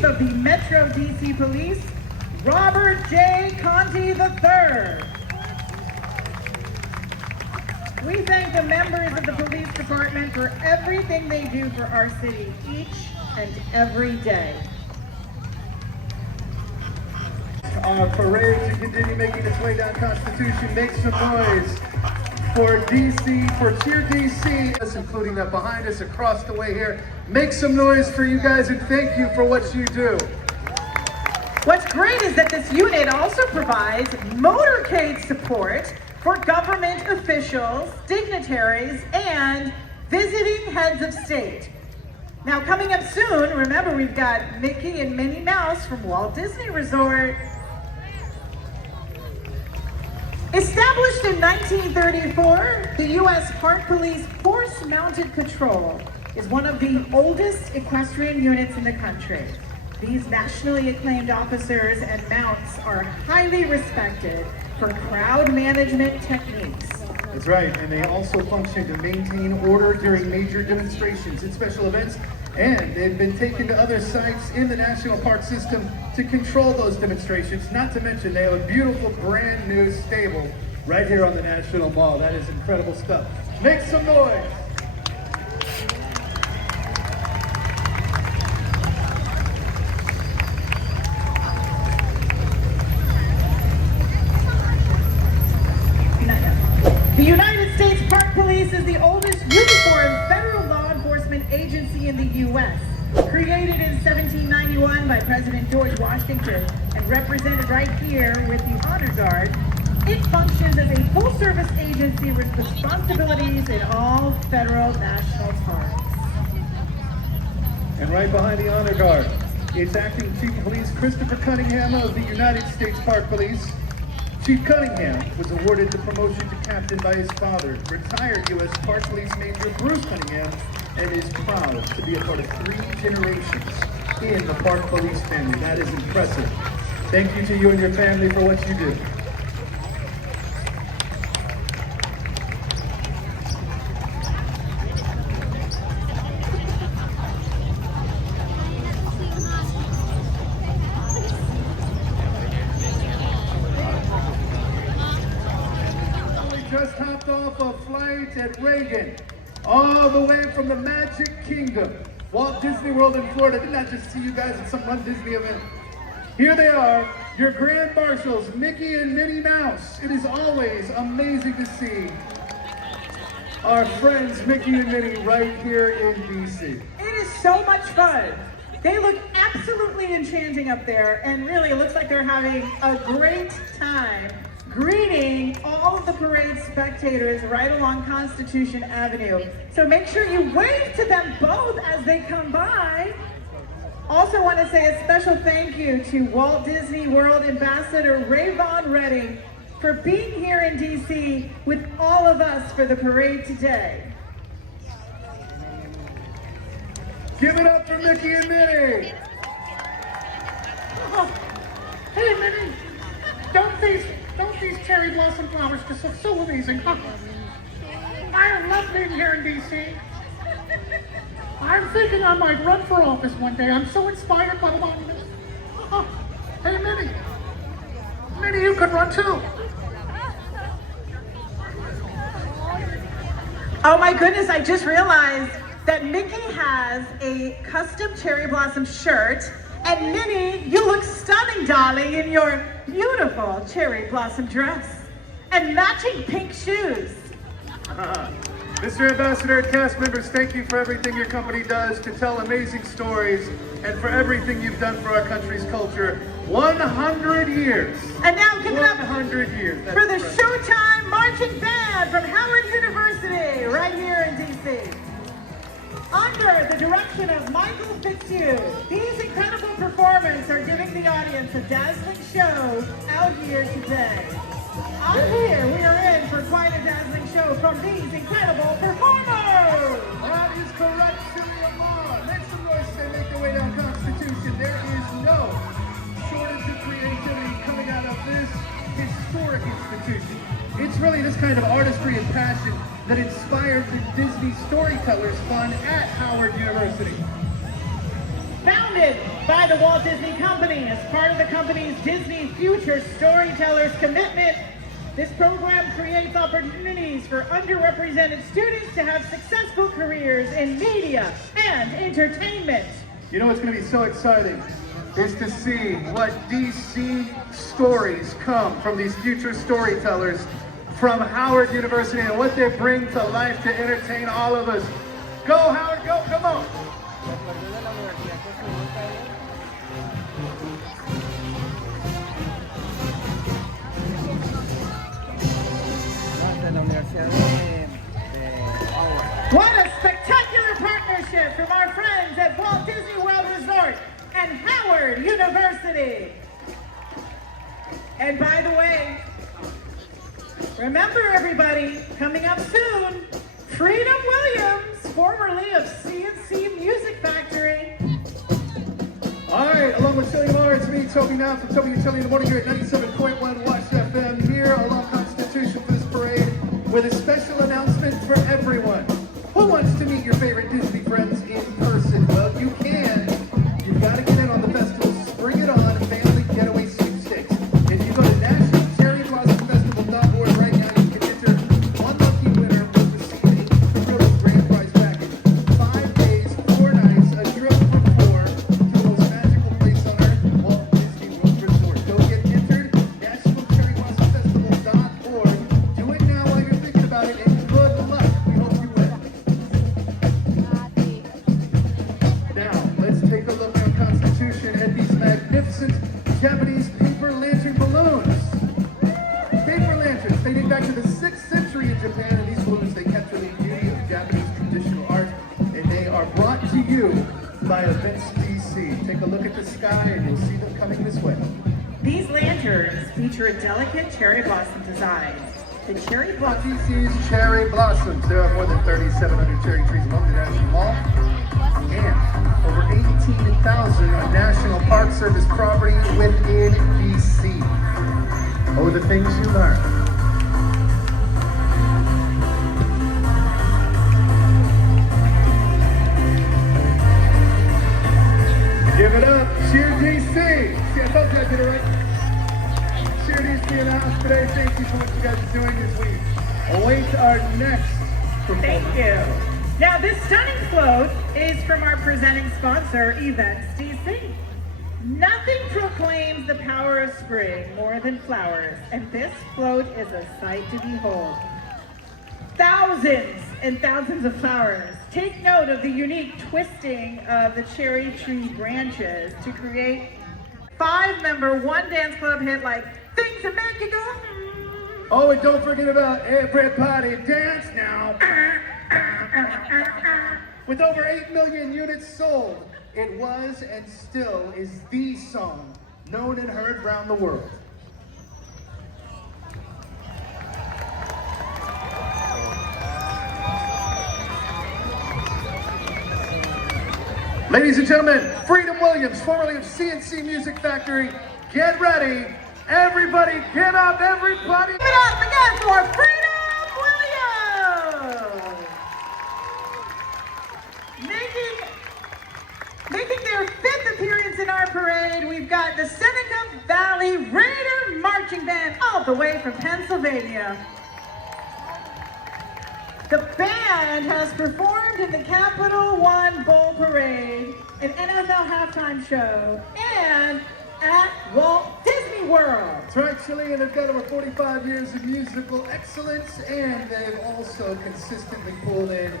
Chief of the Metro DC Police, Robert J. Conti III. We thank the members of the police department for everything they do for our city each and every day. Our parade to continue making its way down Constitution. Make some noise for DC, for Cheer DC, including that behind us across the way here. Make some noise for you guys and thank you for what you do. What's great is that this unit also provides motorcade support for government officials, dignitaries, and visiting heads of state. Now coming up soon, remember we've got Mickey and Minnie Mouse from Walt Disney Resort. Established in 1934, the U.S. Park Police Horse-Mounted Patrol is one of the oldest equestrian units in the country. These nationally acclaimed officers and mounts are highly respected for crowd management techniques. That's right, and they also function to maintain order during major demonstrations and special events, and they've been taken to other sites in the national park system to control those demonstrations. Not to mention, they have a beautiful brand new stable right here on the National Mall. That is incredible stuff. Make some noise! The United States Park Police is the oldest uniformed federal law enforcement agency in the U.S. Created in 1791 by President George Washington and represented right here with the Honor Guard, it functions as a full-service agency with responsibilities in all federal national parks. And right behind the Honor Guard, its acting Chief of Police Christopher Cunningham of the United States Park Police. Chief Cunningham was awarded the promotion to captain by his father, retired U.S. Park Police Major Bruce Cunningham, and is proud to be a part of 3 generations in the Park Police family. That is impressive. Thank you to you and your family for what you do. Just hopped off a flight at Reagan, all the way from the Magic Kingdom, Walt Disney World in Florida. Did not just see you guys at some Run Disney event. Here they are, your Grand Marshals, Mickey and Minnie Mouse. It is always amazing to see our friends Mickey and Minnie right here in DC. It is so much fun. They look absolutely enchanting up there, and really it looks like they're having a great time greeting all of the parade spectators right along Constitution Avenue. So make sure you wave to them both as they come by. Also want to say a special thank you to Walt Disney World Ambassador Rayvon Redding for being here in DC with all of us for the parade today. Give it up for Mickey and Minnie. Oh, hey Minnie, don't these cherry blossom flowers just look so amazing, huh? I love being here in DC. I'm thinking I might run for office one day. I'm so inspired by the monument. Oh, hey Minnie, you could run too. Oh my goodness, I just realized that Mickey has a custom cherry blossom shirt, and Minnie, you look stunning, darling, in your beautiful cherry blossom dress and matching pink shoes. Mr. Ambassador and cast members, thank you for everything your company does to tell amazing stories and for everything you've done for our country's culture. 100 years. And now give it up 100 years. for the Showtime Marching Band from Howard University right here in DC. Under the direction of Michael Fitzhugh, these incredible performers are giving the audience a dazzling show out here today. Out here, we are in for quite a dazzling show from these incredible performers. That is correct, Celia Marr. Make some noise as they make their way down Constitution. There is no shortage of creativity coming out of this historic institution. It's really this kind of artistry and passion that inspired the Disney Storytellers Fund at Howard University. Founded by the Walt Disney Company as part of the company's Disney Future Storytellers commitment. This program creates opportunities for underrepresented students to have successful careers in media and entertainment. You know what's going to be so exciting is to see what DC stories come from these future storytellers from Howard University and what they bring to life to entertain all of us. Go Howard, go, come on. What a spectacular partnership from our friends at Walt Disney World Resort and Howard University. And by the way, remember everybody, coming up soon, Freedom Williams, formerly of CNC Music Factory. All right, along with Tony Moore, it's me, Toby now from Toby and Tony in the morning here at 97.1 Watch FM here along Constitution for this parade with a special announcement for everyone. Who wants to meet your favorite Disney friends in person? Well, you can. You've got to get in on the festival. Spring It On Family Getaway Sweepstakes. If you go to nationalcherryblossom.org right now, you can enter one lucky winner will receive a thrilling grand prize package. 5 days, 4 nights, a trip for 4 to the most magical place on earth, Walt Disney World Resort. Go get entered, nationalcherryblossom.org. Do it now while you're thinking about it, and good luck. We hope you win. Now, let's take a look on Constitution at these magnificent Japanese paper lantern balloons. Paper lanterns, they date back to the 6th century in Japan, and these balloons, they capture the beauty of Japanese traditional art, and they are brought to you by Events DC. Take a look at the sky, and you'll see them coming this way. These lanterns feature a delicate cherry blossom design. The cherry blossom DC's Cherry Blossoms. There are more than 3,700 cherry trees along the National Mall, and over 18,000 on National Park Service property within DC. Oh, the things you learn. Give it up, Cheer DC. See, I told you I did it right. Cheer DC in the house today. Thank you for what you guys are doing this week. Await our next performance. Thank you. Now, this stunning float is from our presenting sponsor, Events DC. Nothing proclaims the power of spring more than flowers, and this float is a sight to behold. Thousands and thousands of flowers. Take note of the unique twisting of the cherry tree branches to create 5-member one dance club hit like Things That Make You Go. Oh, and don't forget about Everybody Dance Now. With over 8 million units sold, it was and still is the song known and heard around the world. Ladies and gentlemen, Freedom Williams, formerly of CNC Music Factory, get ready. Everybody get up, everybody. Give it up again for Freedom Williams! Making their 5th appearance in our parade, we've got the Seneca Valley Raider Marching Band all the way from Pennsylvania. The band has performed in the Capital One Bowl Parade, an NFL halftime show, and at Walt Disney World. That's right, Chile, and they've got over 45 years of musical excellence, and they've also consistently pulled in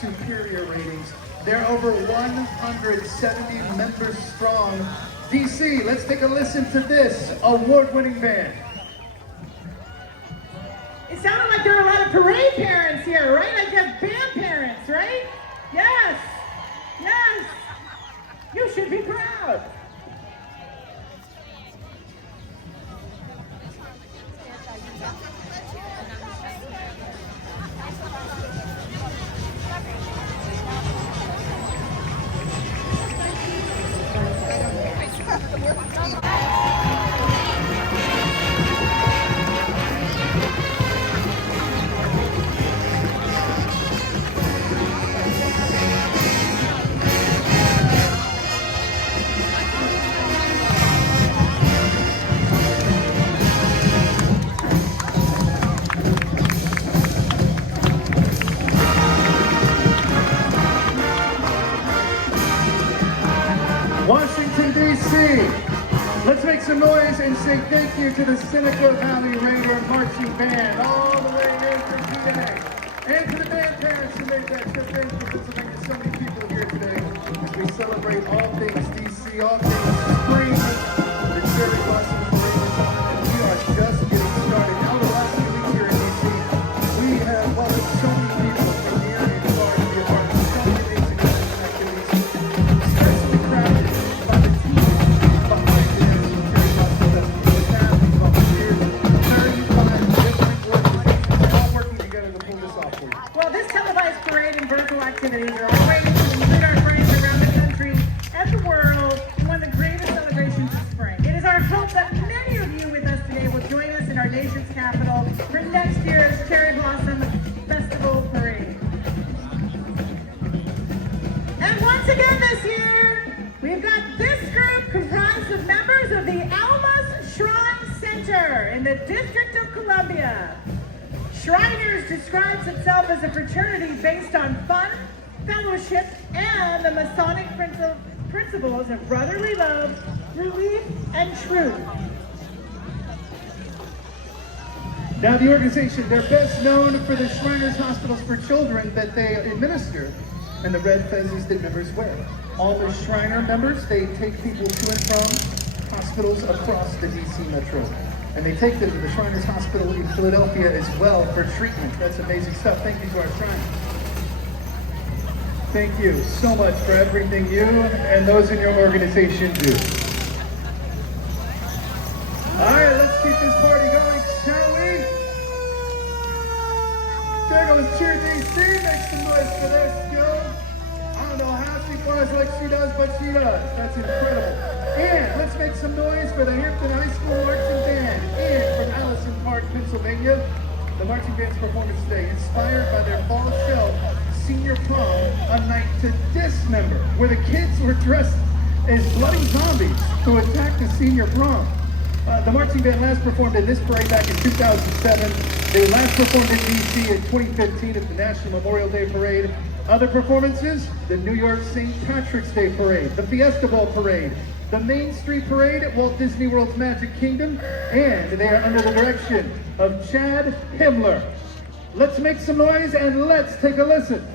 superior ratings. They're over 170 members strong. DC, let's take a listen to this award-winning band. It sounded like there are a lot of parade parents here, right? Like you have band parents, right? Yes, yes. You should be proud. Washington, D.C. Let's make some noise and say thank you to the Seneca Valley Raider Marching Band all the way in from PA. And to the band parents who made that trip in from Pennsylvania. So many people here today as we celebrate all things D.C., all things spring, the cherry blossom parade, and we are just getting started. Now the last few weeks here in D.C., we have welcomed so many people from near and far to be a part of so many amazing events and activities, especially crowded by the team behind the National Cherry Blossom Festival. The families, volunteers, 35 different organizations all working together to pull this off for you. Well, this televised parade and virtual activities are all ways to include our friends around the country and the world in one of the greatest celebrations of spring. It is our hope that many of you with us today will join us in our nation's capital for next year's Cherry Blossom Festival Parade. And once again this year, we've got this group comprised of members of the Alma's Shrine Center in the District of Columbia. Shriners describes itself as a fraternity based on fun, fellowship, and the Masonic principles of brotherly love, relief, and truth. Now the organization, they're best known for the Shriners Hospitals for Children that they administer and the red fezzes that members wear. All the Shriner members, they take people to and from hospitals across the DC metro. And they take them to the Shriners Hospital in Philadelphia as well for treatment. That's amazing stuff. Thank you to our Shriners. Thank you so much for everything you and those in your organization do. All right, let's keep this party going, shall we? There goes Cheer DC. Make some noise for this girl. I don't know how she flies like she does, but she does. That's incredible. And let's make some noise for the Hampton High School Marching Band. And from Allison Park, Pennsylvania, the marching band's performance today, inspired by their fall show, Senior Prom, a night to dismember, where the kids were dressed as bloody zombies who attacked the senior prom. The marching band last performed in this parade back in 2007. They last performed in DC in 2015 at the National Memorial Day Parade. Other performances, the New York St. Patrick's Day Parade, the Fiesta Bowl Parade, the Main Street Parade at Walt Disney World's Magic Kingdom, and they are under the direction of Chad Himmler. Let's make some noise and let's take a listen.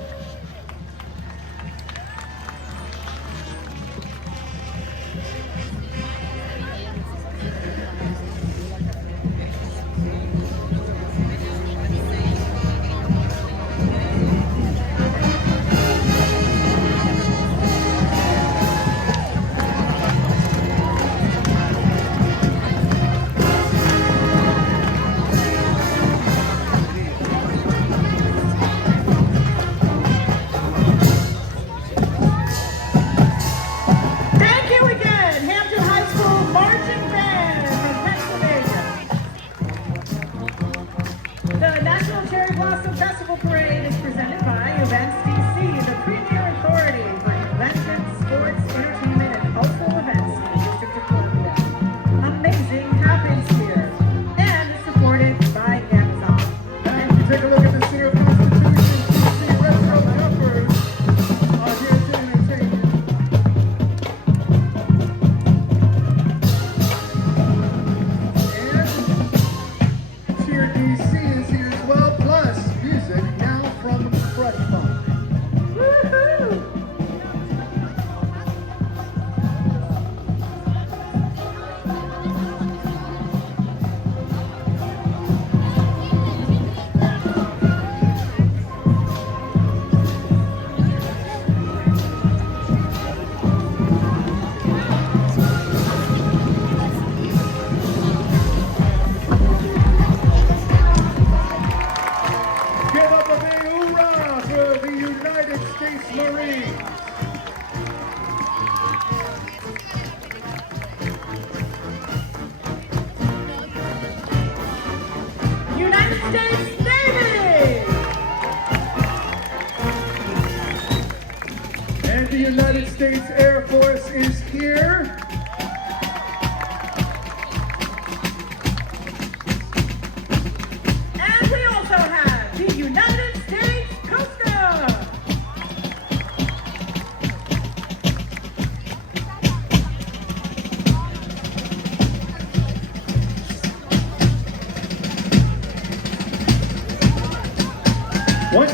United States Air Force is here. And we also have the United States Coast Guard.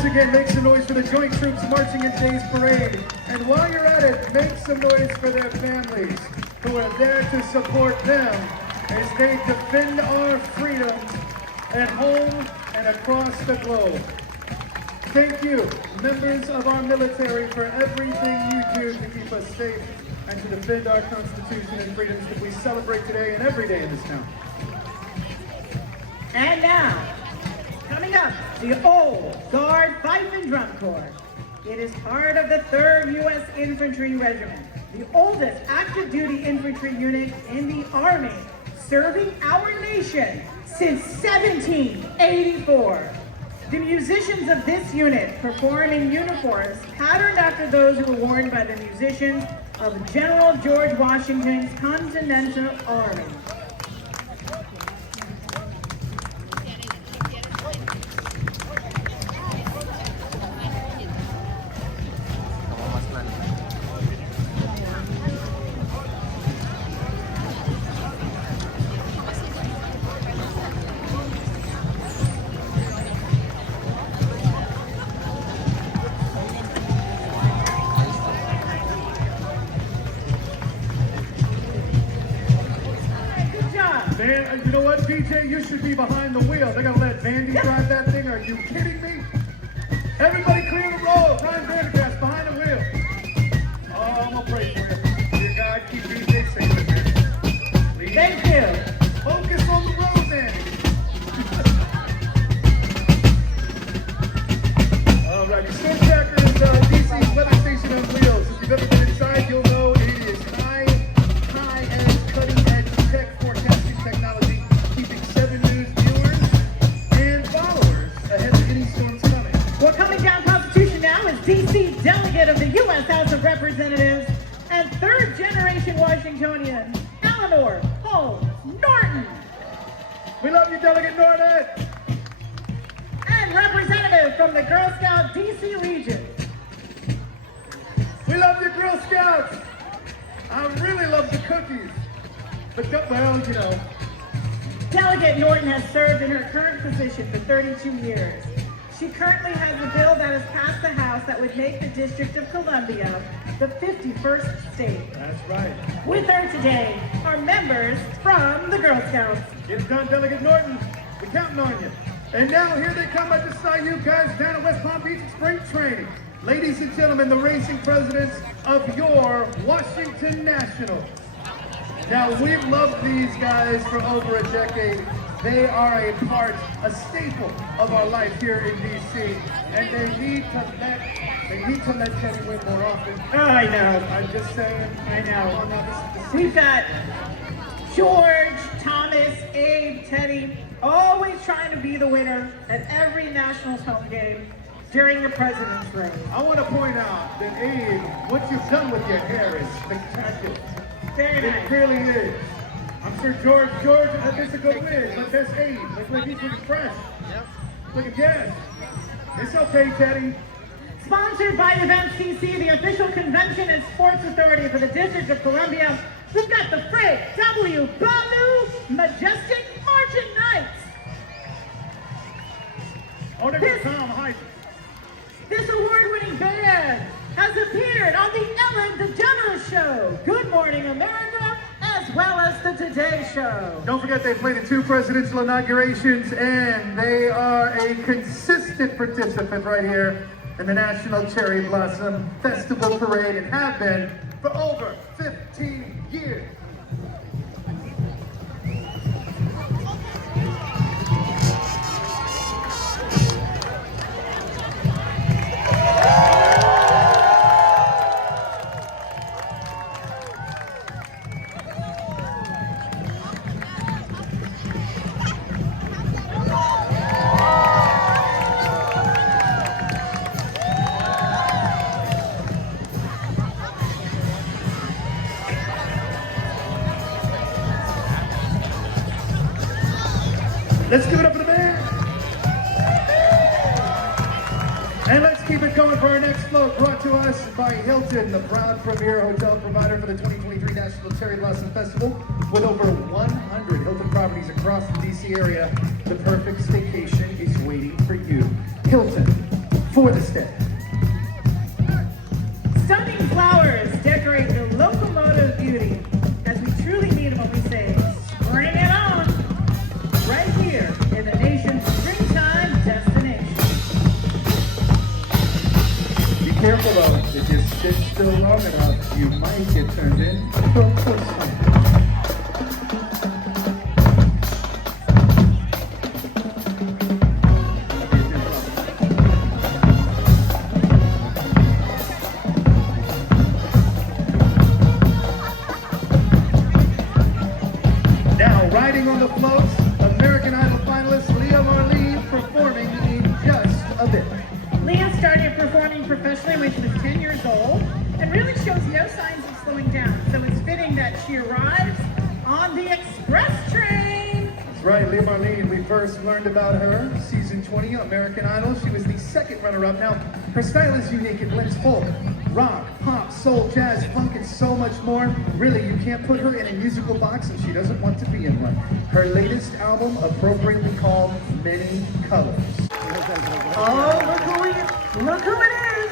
again, make some noise for the joint troops marching in today's parade. And while you're at it, make some noise for their families who are there to support them as they defend our freedoms at home and across the globe. Thank you, members of our military, for everything you do to keep us safe and to defend our Constitution and freedoms that we celebrate today and every day in this town. And now, coming up, the Old Guard Fife and Drum Corps. It is part of the 3rd U.S. Infantry Regiment, the oldest active duty infantry unit in the Army, serving our nation since 1784. The musicians of this unit perform in uniforms patterned after those who were worn by the musicians of General George Washington's Continental Army. Man, you know what, DJ? You should be behind the wheel. They're gonna let Vandy drive that thing. Are you kidding me? Everybody clear the road. Ryan Vandergrass behind the wheel. Oh, I'm gonna pray for you. Dear God, keep DJ safe, man. Please. Thank you. Focus on the road, Vandy. Alrighty, Stormtracker is DC's weather station on wheels. If you've ever been inside, you'll know it is high-end, cutting-edge tech forecasting technology, keeping 7 News viewers and followers ahead of any storms coming. Well, coming down Constitution now is DC delegate of the U.S. House of Representatives and 3rd-generation Washingtonian, Eleanor Holmes Norton. We love you, Delegate Norton. And representative from the Girl Scout DC region. We love you, Girl Scouts. I really love the cookies. But, well, you know. Delegate Norton has served in her current position for 32 years. She currently has a bill that has passed the House that would make the District of Columbia the 51st state. That's right. With her today are members from the Girl Scouts. Get it done, Delegate Norton. We're counting on you. And now here they come. I just saw you guys down at West Palm Beach at spring training. Ladies and gentlemen, the racing presidents of your Washington Nationals. Now, we've loved these guys for over a decade. They are a part, a staple of our life here in DC, and they need to let Teddy win more often. I know. I'm just saying. I know. Oh, no, this is We've got George, Thomas, Abe, Teddy, always trying to be the winner at every Nationals home game during the President's race. I want to point out that Abe, what you've done with your hair is spectacular. Very It nice. really is. I'm sure George, that's a good win, but that's Abe. Looks like he's looking fresh. Yep. Looking good. It's okay, Teddy. Sponsored by Event CC, the official convention and sports authority for the District of Columbia, we've got the Freight W. Balu Majestic Marching Knights. Oh, there goes Tom Hyde. This award-winning band has appeared on the Ellen DeGeneres Show, Good Morning America, as well as the Today Show. Don't forget they played in 2 presidential inaugurations, and they are a consistent participant right here in the National Cherry Blossom Festival Parade, and have been for over 15 years. Let's give it up for the band. And let's keep it going for our next float, brought to us by Hilton, the proud premier hotel provider for the 2023 National Cherry Blossom Festival. With over 100 Hilton properties across the DC area, the perfect staycation is waiting for you. Hilton, for the stay. Stunning flowers decorate the locomotive beauty as we truly mean when we say, bring it on, right here in the nation's springtime destination. Be careful though, if you sit still long enough, you might get turned into a pussy. Riding on the floats, American Idol finalist Leah Marlene performing in just a bit. Leah started performing professionally when she was 10 years old and really shows no signs of slowing down. So it's fitting that she arrives on the express train. That's right, Leah Marlene, we first learned about her season 20 American Idol. She was the second runner-up. Now, her style is unique. It blends folk, rock, pop, soul, jazz, funk, and so much more. Really, you can't put her in a musical box and she doesn't want to be in one. Her latest album, appropriately called Many Colors. Oh, look who it is.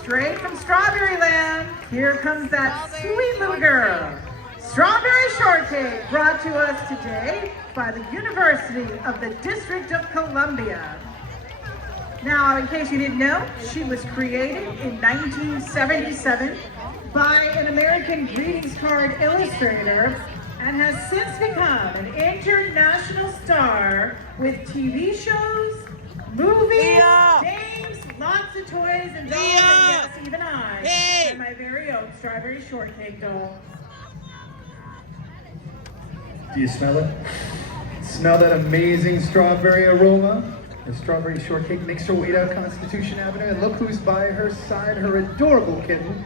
Straight from Strawberry Land, here comes that sweet little girl. Strawberry Shortcake, brought to us today by the University of the District of Columbia. Now, in case you didn't know, she was created in 1977 by an American greetings card illustrator and has since become an international star with TV shows, movies, games, lots of toys and dolls, and yes, even I, and my very own Strawberry Shortcake doll. Do you smell it? Smell that amazing strawberry aroma? The Strawberry Shortcake makes her way down Constitution Avenue, and look who's by her side, her adorable kitten.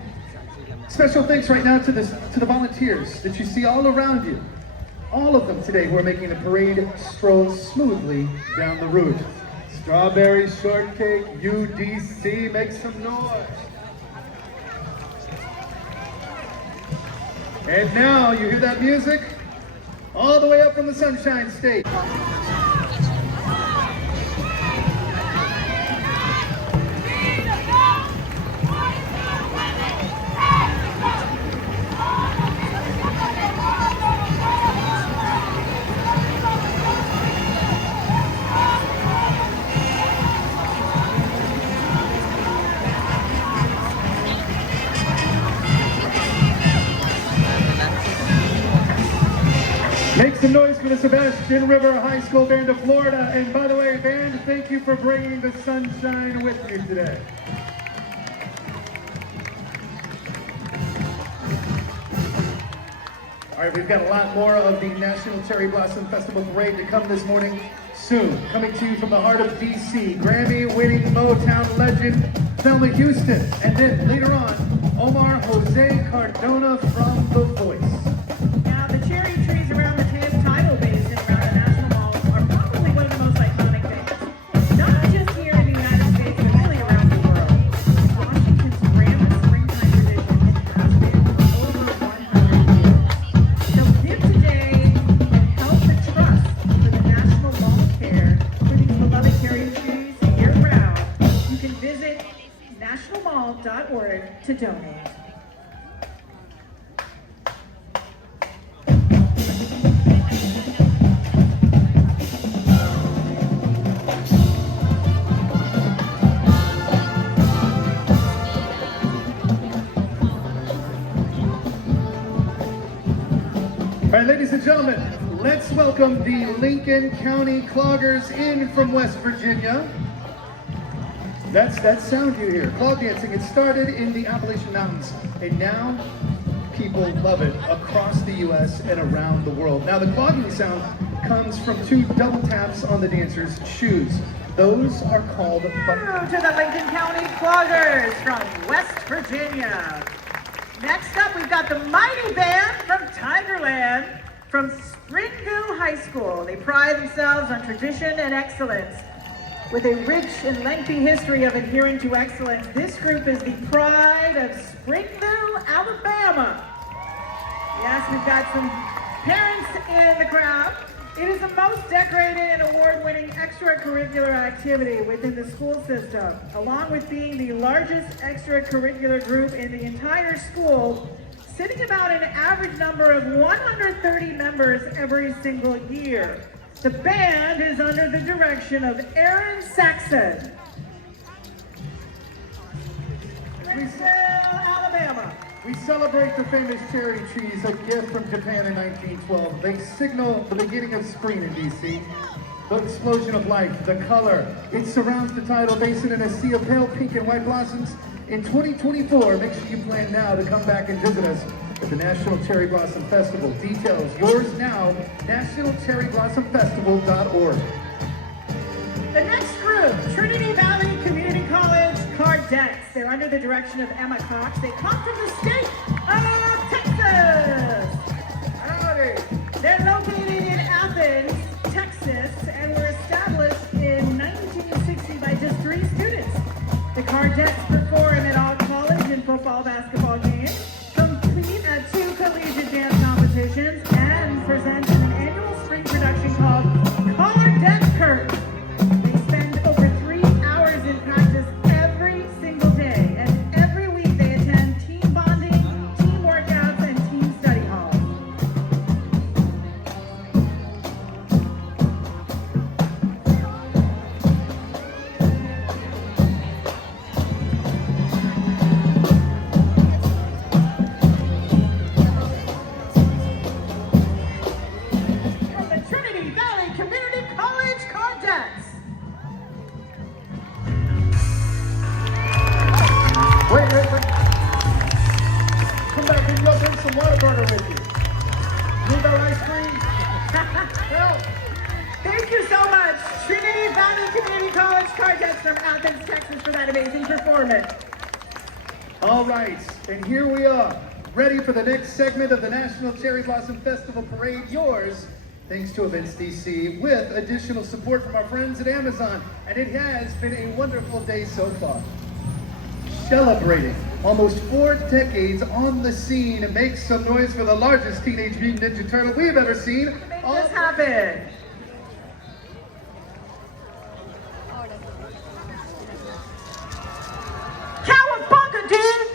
Special thanks right now to the volunteers that you see all around you. All of them today who are making the parade stroll smoothly down the route. Strawberry Shortcake, UDC, make some noise. And now, you hear that music? All the way up from the Sunshine State. Make some noise for the Sebastian River High School Band of Florida. And by the way, band, thank you for bringing the sunshine with you today. All right, we've got a lot more of the National Cherry Blossom Festival Parade to come this morning. Soon, coming to you from the heart of DC, Grammy-winning Motown legend, Thelma Houston. And then later on, Omar Jose Cardona from The Voice. Now, the cherry trees around the tidal basin around the National Mall are probably one of the most iconic things. Not just here in the United States, but really around the world. Washington's grandest springtime tradition has been for over 100 years. So give today and help the trust for the National Mall care for these beloved cherry trees year-round. You can visit nationalmall.org to donate. All right, ladies and gentlemen, let's welcome the Lincoln County Cloggers in from West Virginia. That's that sound you hear, clog dancing. It started in the Appalachian Mountains, and now people love it across the U.S. and around the world. Now, the clogging sound comes from two double taps on the dancer's shoes. Those are called To the Lincoln County Cloggers from West Virginia. Next up, we've got the Mighty Band from Tigerland from Springville High School. They pride themselves on tradition and excellence. With a rich and lengthy history of adhering to excellence, this group is the pride of Springville, Alabama. Yes, we've got some parents in the crowd. It is the most decorated and award-winning extracurricular activity within the school system, along with being the largest extracurricular group in the entire school, sitting about an average number of 130 members every single year. The band is under the direction of Aaron Saxon. Alabama. We celebrate the famous cherry trees, a gift from Japan in 1912. They signal the beginning of spring in DC. The explosion of life, the color, it surrounds the tidal basin in a sea of pale pink and white blossoms. In 2024, make sure you plan now to come back and visit us at the National Cherry Blossom Festival. Details, yours now, nationalcherryblossomfestival.org. The next group, Trinity Valley Community College Cardettes. They're under the direction of Emma Cox. They come from the state of Texas. Howdy. They're located in Athens, Texas, and were established in 1960 by just 3 students. The Cardettes perform at all college and football, basketball games, compete at 2 collegiate dance competitions, and present in an annual spring production called Cardettes Curtain. They spend over 3 hours in practice every single day, and every week they attend team bonding, team workouts, and team study halls. From the Trinity Valley Community College Cardettes. Wait. Come back and you'll bring some Whataburger with you. Need our ice cream? Help! Thank you so much, Trinity Valley Community College Cardettes from Athens, Texas, for that amazing performance. All right, and here we are, ready for the next segment of the National Cherry Blossom Festival Parade, yours, thanks to Events DC, with additional support from our friends at Amazon. And it has been a wonderful day so far. Celebrating almost 4 decades on the scene, and make some noise for the largest Teenage Mutant Ninja Turtle we've ever seen. Make this happen. Cowabunga, dude!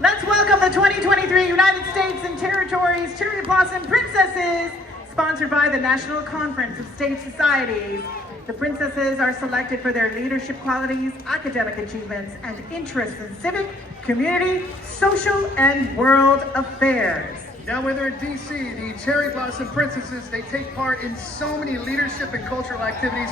Let's welcome the 2023 United States and Territories Cherry Blossom Princesses, sponsored by the National Conference of State Societies. The princesses are selected for their leadership qualities, academic achievements, and interests in civic, community, social, and world affairs. Now when they're in DC, the Cherry Blossom Princesses, they take part in so many leadership and cultural activities,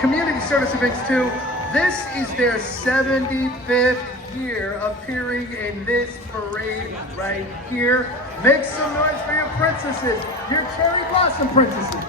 community service events too. This is their 75th year appearing in this parade right here. Make some noise for your princesses, your Cherry Blossom Princesses.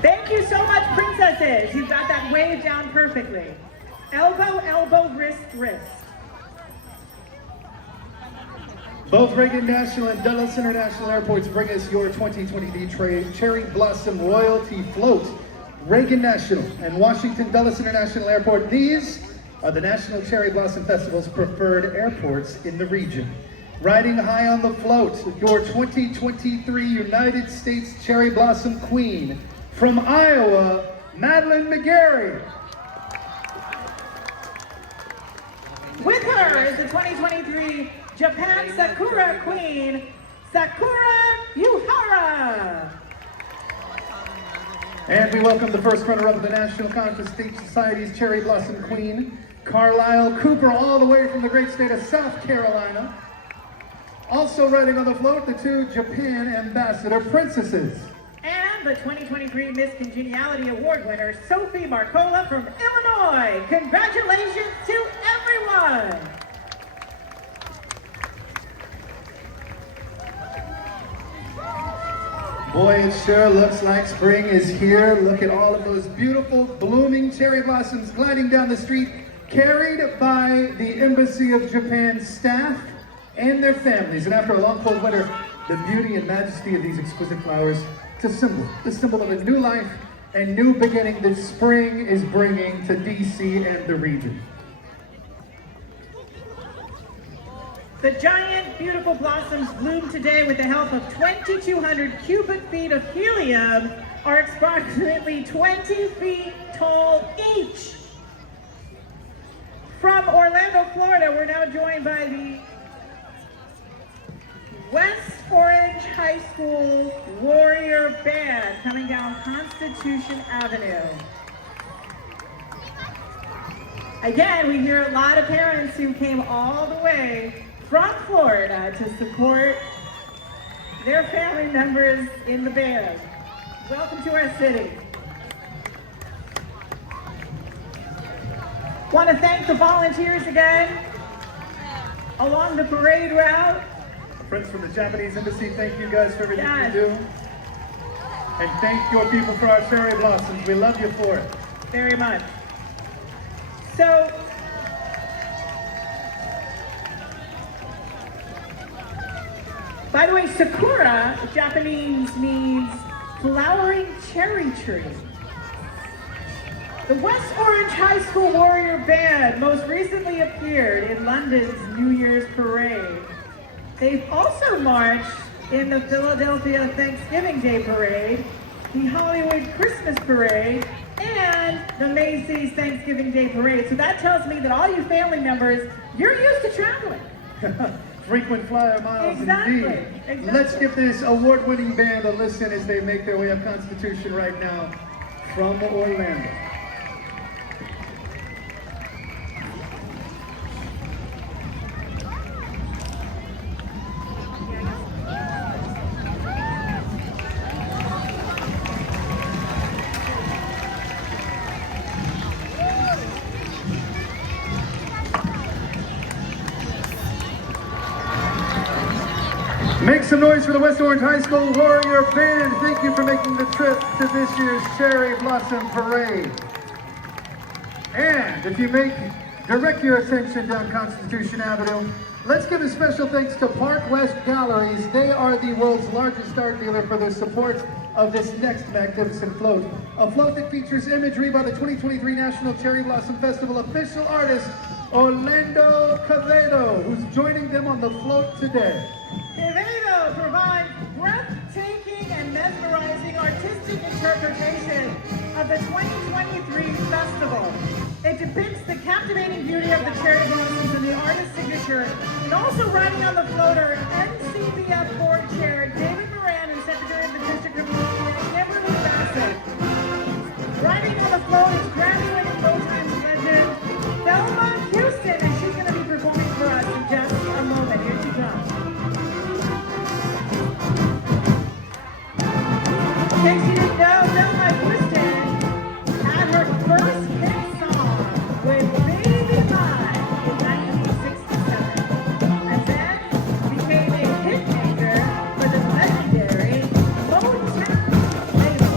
Thank you so much, princesses. You've got that wave down perfectly. Elbow, elbow, wrist, wrist. Both Reagan National and Dulles International Airports bring us your 2023 Cherry Blossom Royalty Float. Reagan National and Washington Dulles International Airport, these are the National Cherry Blossom Festival's preferred airports in the region. Riding high on the float, your 2023 United States Cherry Blossom Queen, from Iowa, Madeline McGarry. With her is the 2023 Japan Sakura Queen, Sakura Yuhara. And we welcome the first runner-up of the National Conference State Society's Cherry Blossom Queen, Carlisle Cooper, all the way from the great state of South Carolina. Also riding on the float, the 2 Japan Ambassador Princesses. And the 2023 Miss Congeniality Award winner, Sophie Marcola from Illinois. Congratulations to everyone! Boy, it sure looks like spring is here. Look at all of those beautiful blooming cherry blossoms gliding down the street, carried by the Embassy of Japan's staff and their families. And after a long cold winter, the beauty and majesty of these exquisite flowers, it's the symbol of a new life and new beginning that spring is bringing to DC and the region. The giant, beautiful blossoms bloom today with the help of 2,200 cubic feet of helium, are approximately 20 feet tall each. From Orlando, Florida, we're now joined by the West Orange High School Warrior Band coming down Constitution Avenue. Again, we hear a lot of parents who came all the way from Florida to support their family members in the band. Welcome to our city. Want to thank the volunteers again along the parade route. Friends from the Japanese Embassy, thank you guys for everything Yes. you do. And thank your people for our cherry blossoms. We love you for it. Very much. So, by the way, sakura, Japanese, means flowering cherry tree. The West Orange High School Warrior Band most recently appeared in London's New Year's Parade. They've also marched in the Philadelphia Thanksgiving Day Parade, the Hollywood Christmas Parade, and the Macy's Thanksgiving Day Parade. So that tells me that all you family members, you're used to traveling. Frequent flyer miles Exactly. indeed. Exactly. Let's give this award-winning band a listen as they make their way up Constitution right now from Orlando. Make some noise for the West Orange High School Warrior Band. Thank you for making the trip to this year's Cherry Blossom Parade. And if you direct your attention down Constitution Avenue, let's give a special thanks to Park West Galleries. They are the world's largest art dealer for their support of this next magnificent float. A float that features imagery by the 2023 National Cherry Blossom Festival official artist, Orlando Quevedo, who's joining them on the float today. Quevedo provides breathtaking and mesmerizing artistic interpretation of the 2023 festival. It depicts the captivating beauty of the cherry blossoms and the artist's signature, and also riding on the floater, NCBF board chair David Moran and Secretary of the District of Kimberly Bassett. Riding on the float is Grammy-winning Showtime's legend, Thelma Houston, and she's going to be performing for us in just a moment. Here she comes. In case you didn't know, Thelma Houston had her first hit song with Baby Mine in 1967, and then became a hit maker for the legendary Motown label.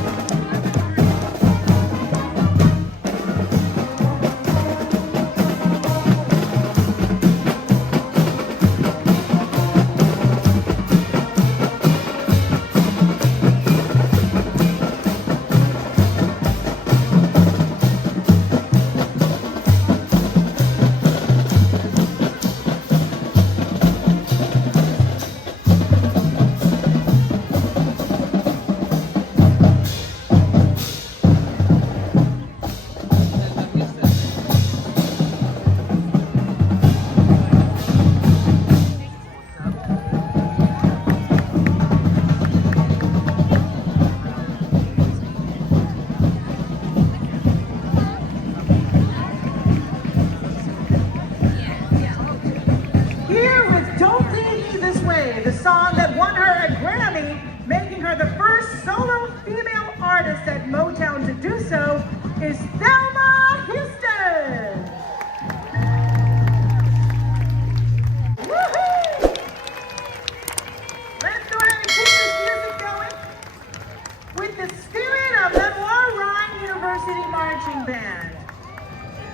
Marching Band.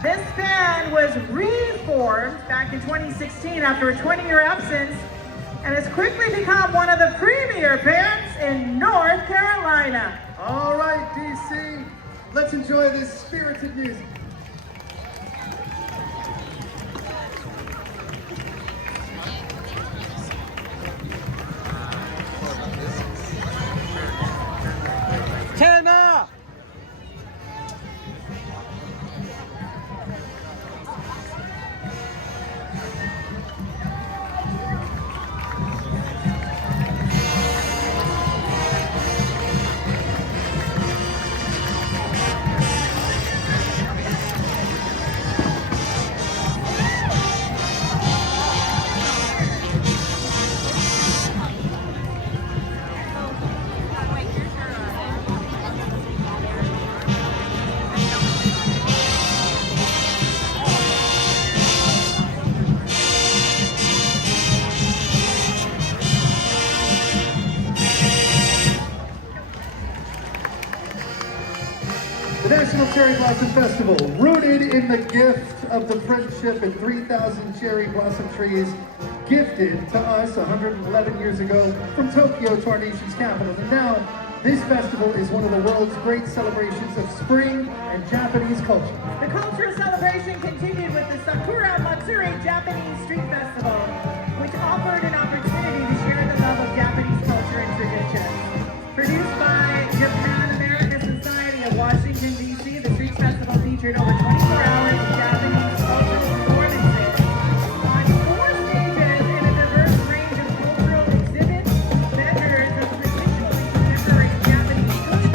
This band was reformed back in 2016 after a 20-year absence and has quickly become one of the premier bands in North Carolina. All right, DC, let's enjoy this spirited music. Tenor! The National Cherry Blossom Festival, rooted in the gift of the friendship and 3,000 cherry blossom trees gifted to us 111 years ago from Tokyo to our nation's capital. And now, this festival is one of the world's great celebrations of spring and Japanese culture. The cultural celebration continued with the Sakura Matsuri Japanese Street Festival, which offered an opportunity to share the love of Japanese culture and traditions. Produced by Japan American Society of Washington, D.C., the Street Festival featured over 24 hours of Japanese cultural performances on 4 stages in a diverse range of cultural exhibits, vendors of traditional and contemporary Japanese food,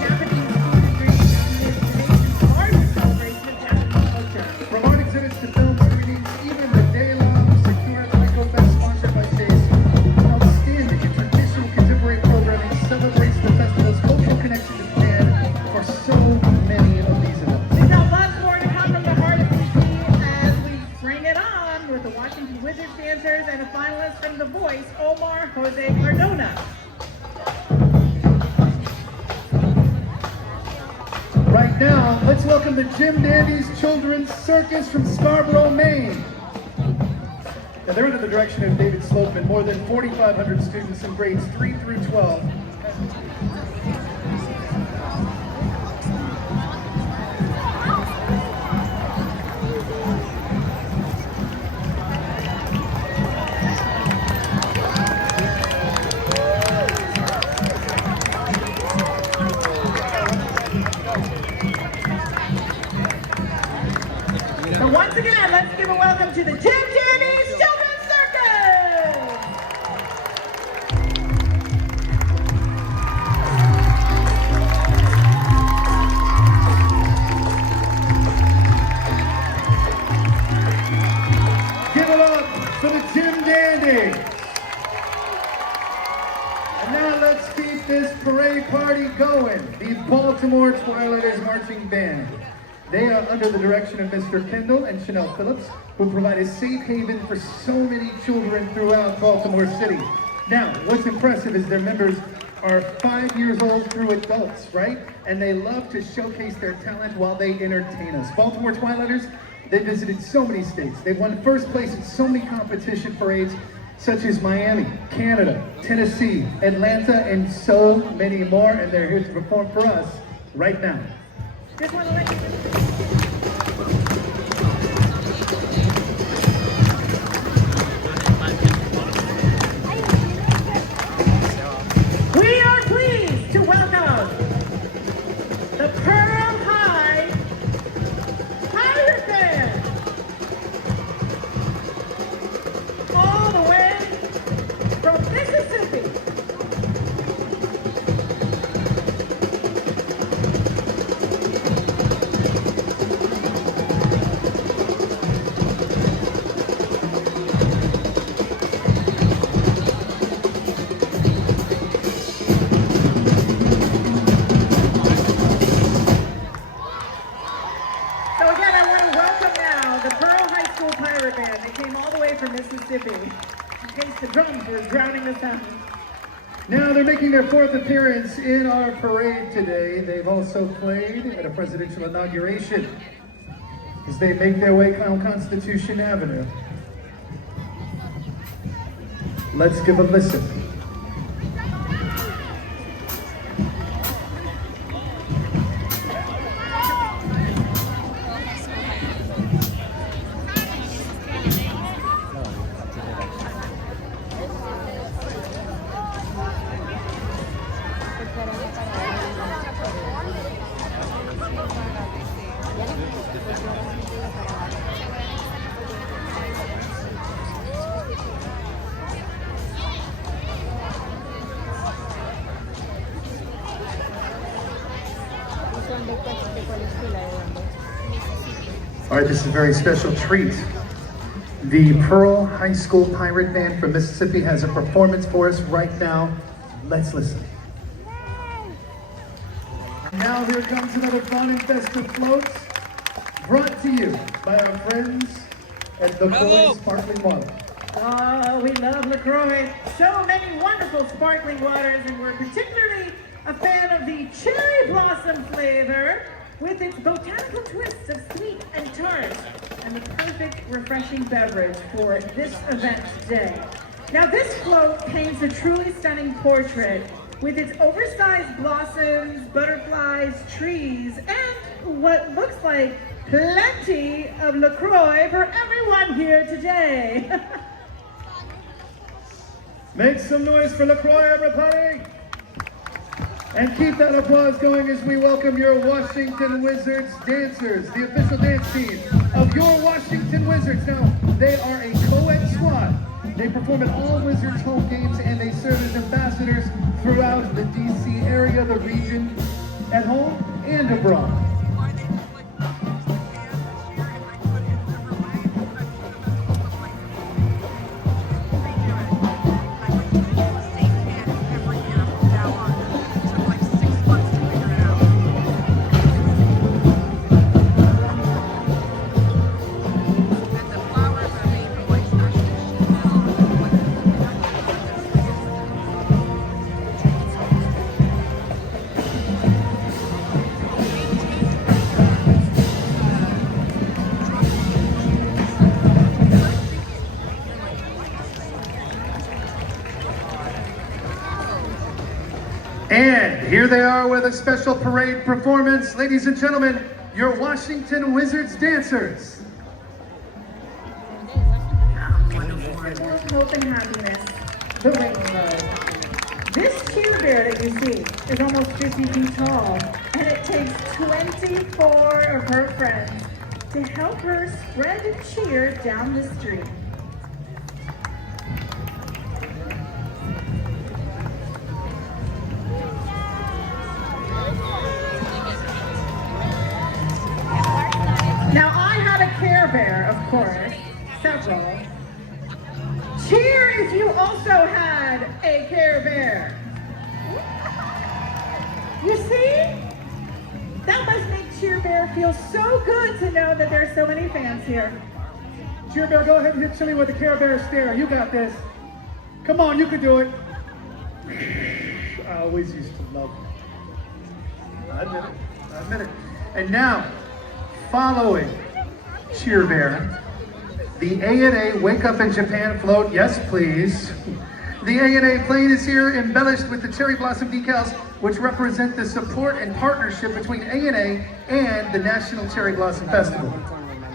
Japanese food and drink, and is the nation's largest celebration of Japanese culture. From art exhibits to film screenings, even the day-long Sakura Taiko Fest sponsored by Chase, outstanding and traditional contemporary programming celebrates the festival's cultural connection to Japan for so many of these events. We've got lots more to come from the heart of DC as we bring it on with the Washington Wizards dancers and a finalist from The Voice, Omar Jose Cardona. Right now, let's welcome the Jim Dandy's Children's Circus from Scarborough, Maine. Now, they're under the direction of David Slopeman, more than 4,500 students in grades 3 through 12. So once again, let's give a welcome to the Jim Dandy's Children's Circus! Give it up for the Jim Dandy. And now let's keep this parade party going. The Baltimore Twilighters Marching Band. They are under the direction of Mr. Kendall and Chanel Phillips, who provide a safe haven for so many children throughout Baltimore City. Now, what's impressive is their members are 5 years old through adults, right? And they love to showcase their talent while they entertain us. Baltimore Twilighters, they visited so many states. They've won first place in so many competition parades, such as Miami, Canada, Tennessee, Atlanta, and so many more. And they're here to perform for us right now. Just want to let you We are pleased to welcome the Pearl High Pirate Band. All the way from Mississippi. So again, I want to welcome now the Pearl High School Pirate Band. They came all the way from Mississippi in case the drums were drowning the sound. Now they're making their fourth appearance in our parade today. They've also played at a presidential inauguration as they make their way down Constitution Avenue. Let's give a listen. All right, this is a very special treat. The Pearl High School Pirate Band from Mississippi has a performance for us right now. Let's listen. Now here comes another fun and festive float brought to you by our friends at LaCroix Sparkling Water. Oh, we love LaCroix. So many wonderful sparkling waters, and we're particularly a fan of the cherry blossom flavor with its botanical twists of sweet and tart, and the perfect refreshing beverage for this event today. Now this float paints a truly stunning portrait with its oversized blossoms, butterflies, trees, and what looks like plenty of LaCroix for everyone here today. Make some noise for LaCroix, everybody! And keep that applause going as we welcome your Washington Wizards dancers, the official dance team of your Washington Wizards. Now, they are a co-ed squad. They perform at all Wizards home games, and they serve as ambassadors throughout the DC area, the region, at home and abroad. And here they are with a special parade performance. Ladies and gentlemen, your Washington Wizards dancers. Hope and happiness, the rainbow. This cheer bear that you see is almost 50 feet tall, and it takes 24 of her friends to help her spread cheer down the street. Now I have a Care Bear, of course, several. Cheer if you also had a Care Bear. You see? That must make Cheer Bear feel so good to know that there are so many fans here. Cheer Bear, go ahead and hit Chili with the Care Bear stare. You got this. Come on, you can do it. I always used to love it. I admit it. And now, following Cheer Bear, the A&A Wake Up in Japan float, yes please. The A&A plane is here embellished with the cherry blossom decals, which represent the support and partnership between A&A and the National Cherry Blossom Festival.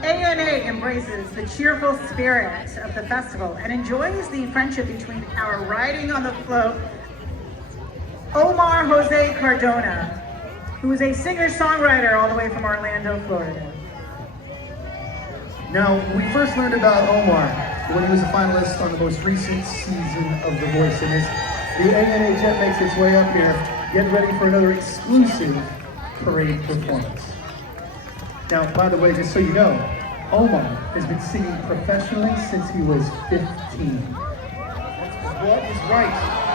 A&A embraces the cheerful spirit of the festival and enjoys the friendship between our riding on the float, Omar Jose Cardona, who is a singer-songwriter all the way from Orlando, Florida. Now, we first learned about Omar when he was a finalist on the most recent season of The Voice, and as the A&A jet makes its way up here, get ready for another exclusive parade performance. Now, by the way, just so you know, Omar has been singing professionally since he was 15. What is right?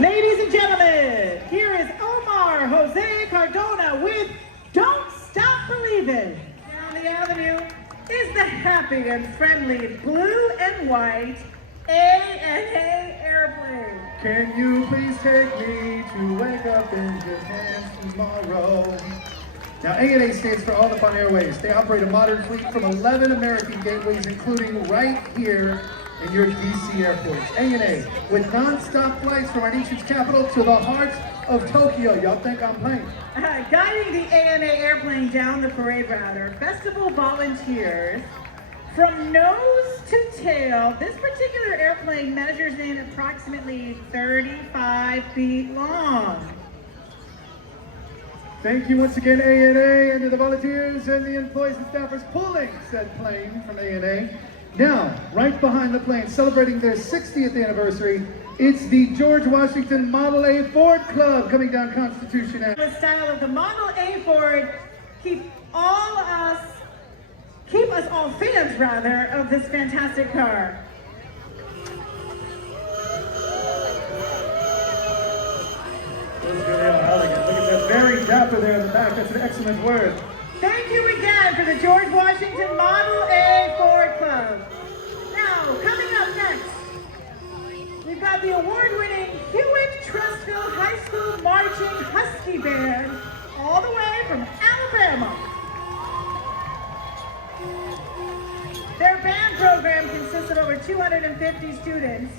Ladies and gentlemen, here is Omar Jose Cardona with Don't Stop Believing. Down the avenue is the happy and friendly blue and white ANA airplane. Can you please take me to wake up in Japan tomorrow? Now, ANA stands for All Nippon Airways. They operate a modern fleet from 11 American gateways, including right here in your DC airports. ANA, with non-stop flights from our nation's capital to the heart of Tokyo. Y'all think I'm playing? Guiding the ANA airplane down the parade route are festival volunteers. From nose to tail, this particular airplane measures in approximately 35 feet long. Thank you once again, ANA, and to the volunteers and the employees and staffers pulling said plane from ANA. Now, right behind the plane, celebrating their 60th anniversary, it's the George Washington Model A Ford Club coming down Constitution Ave. The style of the Model A Ford keep us all fans, rather, of this fantastic car. Look at that very dapper there in the back. That's an excellent word. Thank you again for the George Washington Model A Ford Club. Now, coming up next, we've got the award-winning Hewitt-Trussville High School Marching Husky Band, all the way from Alabama. Their band program consists of over 250 students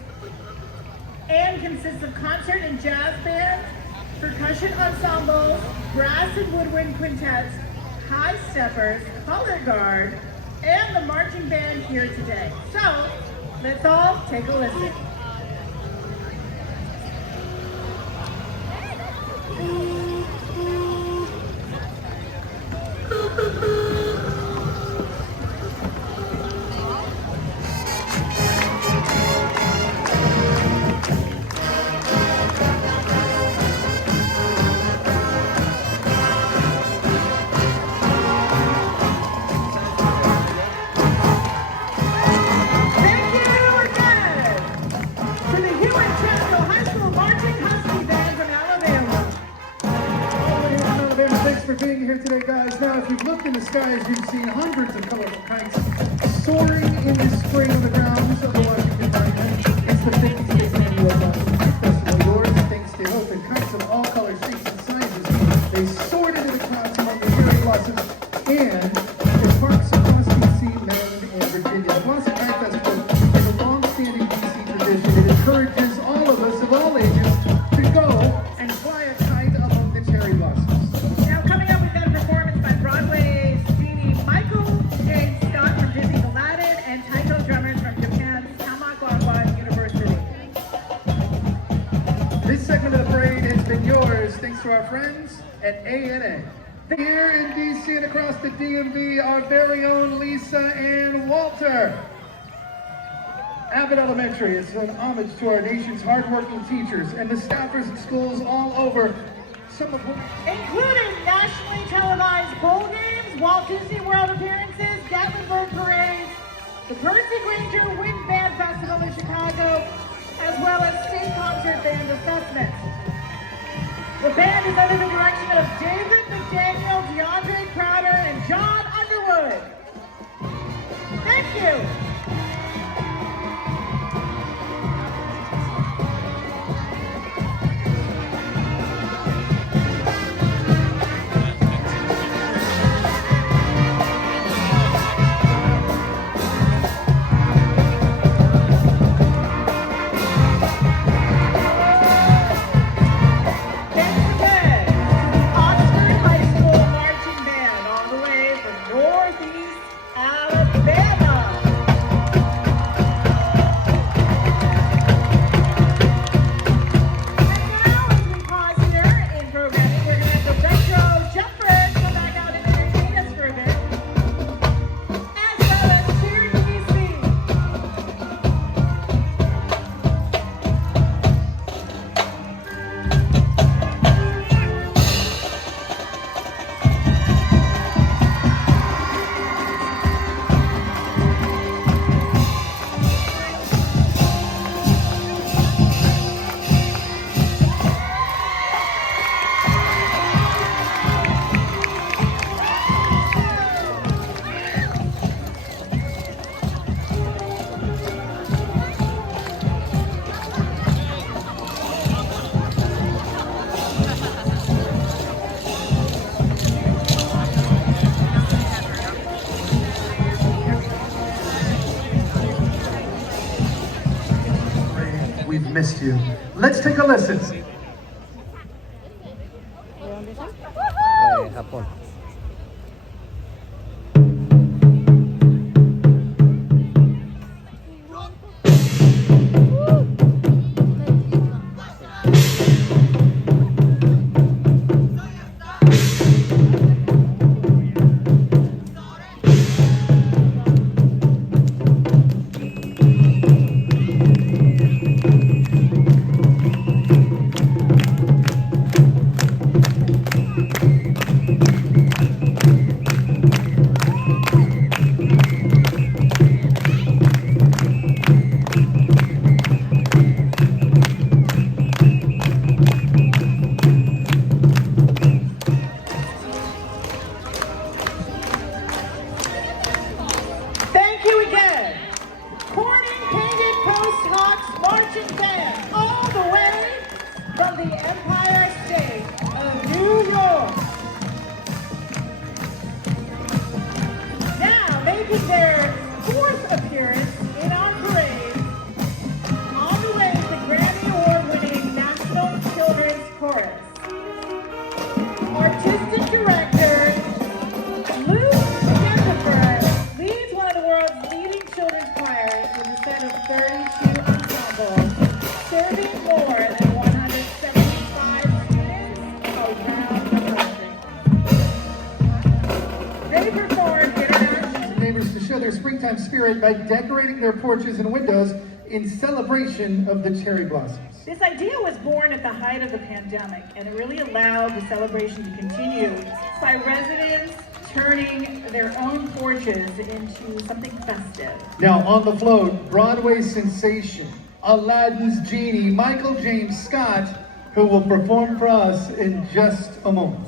and consists of concert and jazz bands, percussion ensembles, brass and woodwind quintets, high steppers, color guard, and the marching band here today. So, let's all take a listen. Being here today, guys. Now, if you've looked in the skies, you've seen hundreds of colorful kites soaring in the spring on the grounds of the Washington Monument. It's the 56th annual festival. Yours, thanks to open kites of all colors, shapes, and sizes. They soared into the clouds among the cherry blossoms and the parks across DC, Maryland, and Virginia. The Blossom Kite Festival is a long-standing DC tradition. It encourages all of us of all ages to go and fly a kite among the cherry blossoms. This segment of the parade has been yours thanks to our friends at ANA. Here in DC and across the DMV, our very own Lisa and Walter. Abbott Elementary is an homage to our nation's hardworking teachers and the staffers at schools all over, some of whom, including nationally televised bowl games, Walt Disney World appearances, Gatlinburg parades, the Percy Granger Wind Band Festival in Chicago, as well as state concert band assessments. The band is under the direction of David McDaniel, DeAndre Crowder, and John Underwood. Thank you. Oxford we've missed you. Let's take a listen. Japón. Thank you again. Corning Painted Post Hawks Marching Band, all the way from the Empire State of New York. Now making their fourth appearance in our parade, on the way to Grammy Award-winning National Children's Chorus. Artistic Director Luke Jennifer leads one of the world's leading children's choirs with a set of 32 ensembles, serving more than 175 students around the country. They performed international Neighbors to show their springtime spirit by decorating their porches and windows in celebration of the cherry blossoms. This idea was born at the height of the pandemic, and it really allowed the celebration to continue by residents turning their own porches into something festive. Now on the float, Broadway sensation, Aladdin's Genie, Michael James Scott, who will perform for us in just a moment.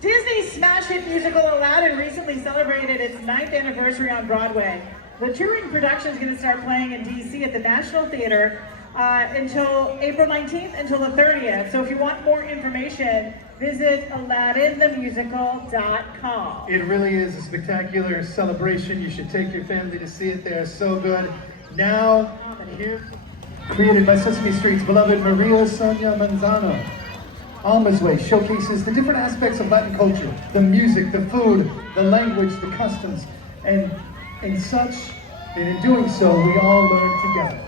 Disney's smash hit musical Aladdin recently celebrated its 9th anniversary on Broadway. The touring production is going to start playing in DC at the National Theater until April 19th until the 30th. So if you want more information, visit AladdinTheMusical.com. It really is a spectacular celebration. You should take your family to see it. They are so good. Now, here, created by Sesame Street's beloved Maria Sonia Manzano. Alma's Way showcases the different aspects of Latin culture, the music, the food, the language, the customs, and such, and in doing so, we all learn together.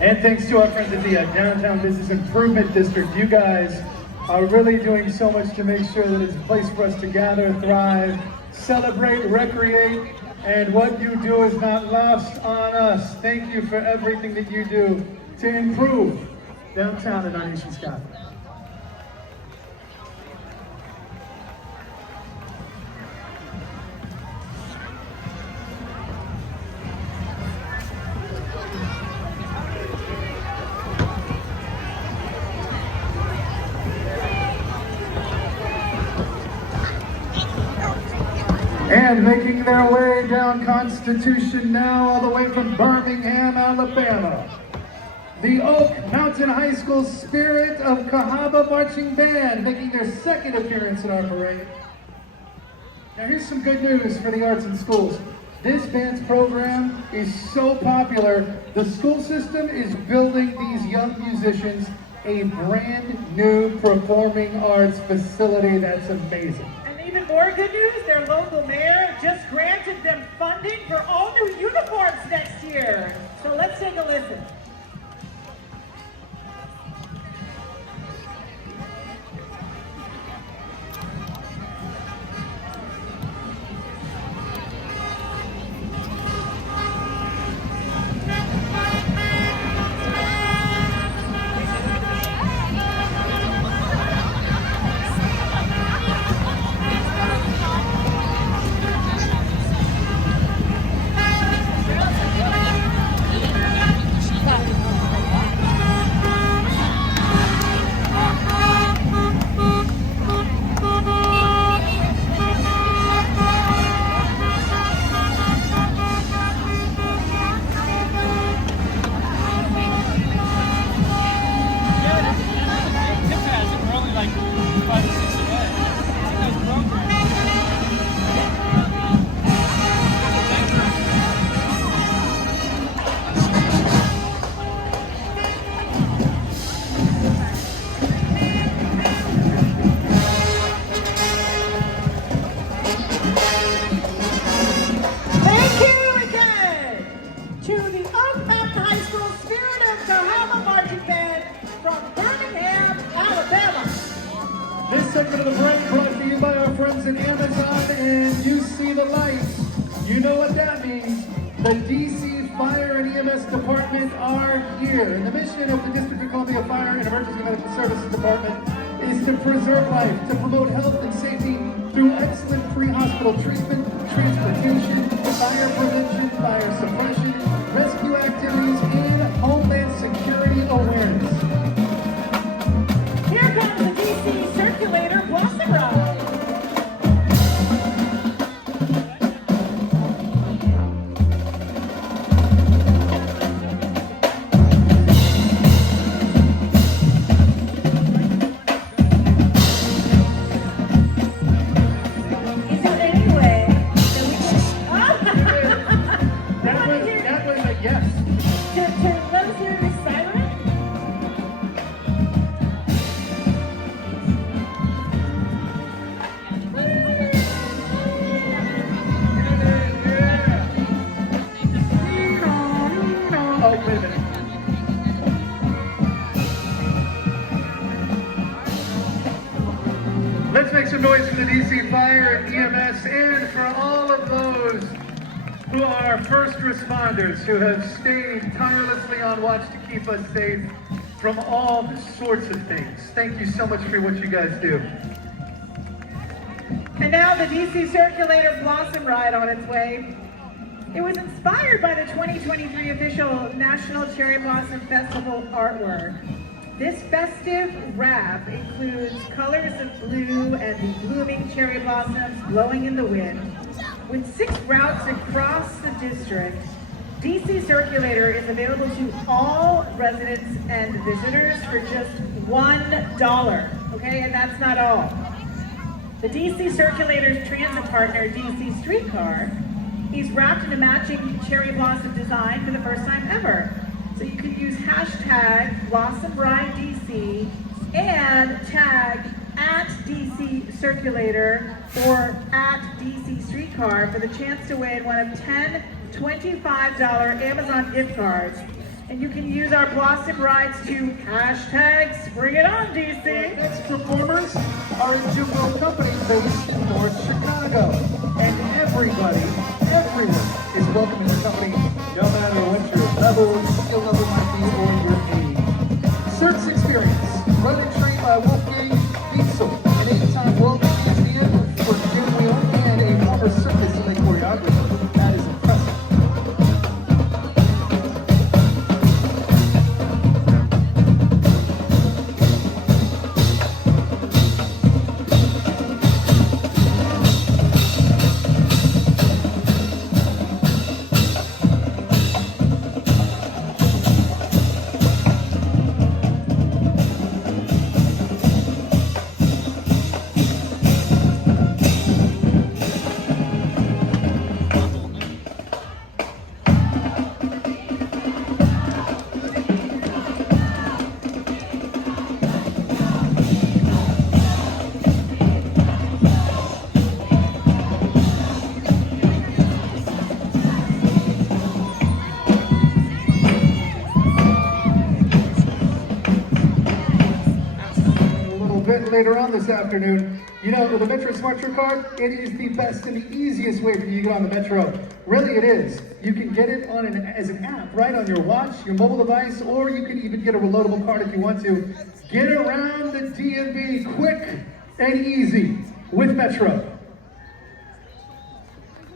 And thanks to our friends at the Downtown Business Improvement District, you guys are really doing so much to make sure that it's a place for us to gather, thrive, celebrate, recreate, and what you do is not lost on us. Thank you for everything that you do to improve downtown and our nation's capital. And making their way down Constitution now, all the way from Birmingham, Alabama, the Oak Mountain High School Spirit of Cahaba Marching Band, making their second appearance in our parade. Now here's some good news for the arts and schools. This band's program is so popular, the school system is building these young musicians a brand new performing arts facility. That's amazing. Even more good news, their local mayor just granted them funding for all new uniforms next year. So let's take a listen. segment of the parade brought to you by our friends at Amazon, and you see the lights. You know what that means. The DC Fire and EMS Department are here. And the mission of the District of Columbia Fire and Emergency Medical Services Department is to preserve life, to promote health and safety through excellent pre-hospital treatment, transportation, fire prevention, fire suppression, rescue activities, and homeland security awareness. Here comes the DC Circulator Blossom Ride. Is there any way that we can... That was a yes. To let us hear the siren? Oh, wait a minute. Let's make some noise for the DC Fire and EMS and for all of those who are first responders who have stayed tirelessly on watch to keep us safe from all sorts of things. Thank you so much for what you guys do. And now the DC Circulator Blossom Ride on its way. It was inspired by the 2023 official National Cherry Blossom Festival artwork. This festive wrap includes colors of blue and the blooming cherry blossoms blowing in the wind. With 6 routes across the district, DC Circulator is available to all residents and visitors for just $1, okay? And that's not all. The DC Circulator's transit partner, DC Streetcar, is wrapped in a matching cherry blossom design for the first time ever. So you can use hashtag BlossomRideDC and tag @DC Circulator or @DC Streetcar for the chance to win one of 10 $25 Amazon gift cards. And you can use our Blossom Rides to hashtag Bring It On DC. Next performers are a juvenile company based in North Chicago. And everybody, everyone is welcome in the company, no matter what your level, skill level might be, or your age. Circus Experience, run and trained by Wolfgang Diesel, an 8-time world champion for Jim Wheel and a former Circus Soleil choreographer. That is impressive. Later on this afternoon, you know, the Metro Smart Trip Card, it is the best and the easiest way for you to get on the Metro. Really, it is. You can get it on as an app, right on your watch, your mobile device, or you can even get a reloadable card if you want to. Get around the DMV quick and easy with Metro.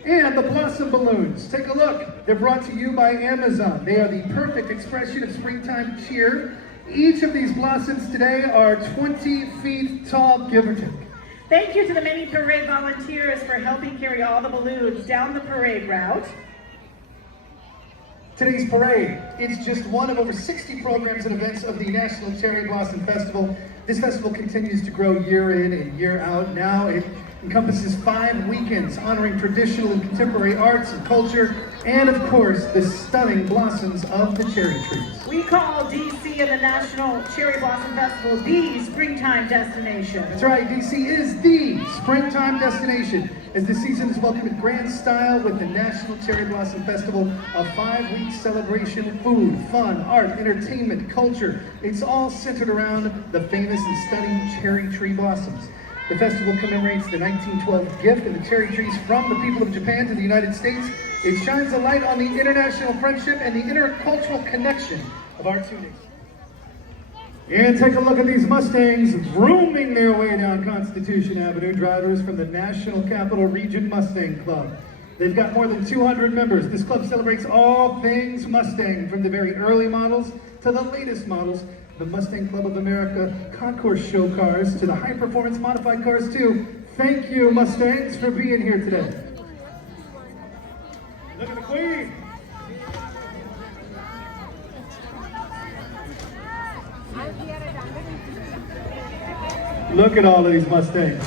And the Blossom Balloons. Take a look. They're brought to you by Amazon. They are the perfect expression of springtime cheer. Each of these blossoms today are 20 feet tall, give or take. Thank you to the many parade volunteers for helping carry all the balloons down the parade route. Today's parade, it's just one of over 60 programs and events of the National Cherry Blossom Festival. This festival continues to grow year in and year out. Now it encompasses 5 weekends honoring traditional and contemporary arts and culture, and of course, the stunning blossoms of the cherry trees. We call DC and the National Cherry Blossom Festival the springtime destination. That's right, DC is the springtime destination, as the season is welcomed in grand style with the National Cherry Blossom Festival, a 5-week celebration, food, fun, art, entertainment, culture. It's all centered around the famous and stunning cherry tree blossoms. The festival commemorates the 1912 gift of the cherry trees from the people of Japan to the United States. It shines a light on the international friendship and the intercultural connection of our two nations. And take a look at these Mustangs vrooming their way down Constitution Avenue. Drivers from the National Capital Region Mustang Club. They've got more than 200 members. This club celebrates all things Mustang, from the very early models to the latest models. The Mustang Club of America concourse show cars to the high-performance modified cars too. Thank you, Mustangs, for being here today. Look at the Queen. Look at all of these Mustangs.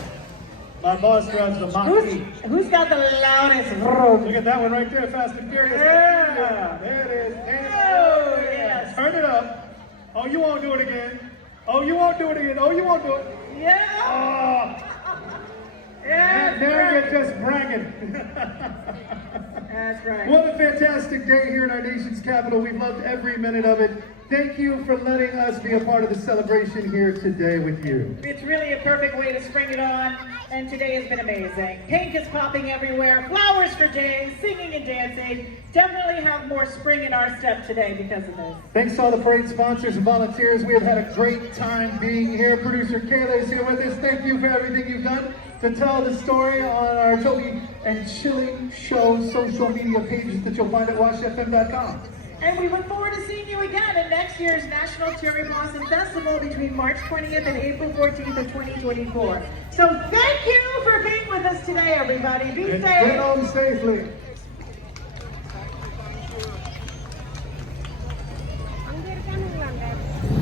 My boss drives the Mach-E. Who's got the loudest vroom? Look at that one right there, Fast and Furious. Yeah. There it is. Oh, yes. Turn it up. Oh, you won't do it again. Oh, you won't do it again. Oh, you won't do it. Yeah. Oh. Yeah. And now you're just bragging. That's right. What a fantastic day here in our nation's capital. We've loved every minute of it. Thank you for letting us be a part of the celebration here today with you. It's really a perfect way to spring it on, and today has been amazing. Pink is popping everywhere, flowers for days, singing and dancing. Definitely have more spring in our step today because of this. Thanks to all the parade sponsors and volunteers. We have had a great time being here. Producer Kayla is here with us. Thank you for everything you've done to tell the story on our Toby and Chili Show social media pages that you'll find at washfm.com. And we look forward to seeing you again at next year's National Cherry Blossom Festival between March 20th and April 14th of 2024. So thank you for being with us today, everybody. Be And safe. get home safely. Ang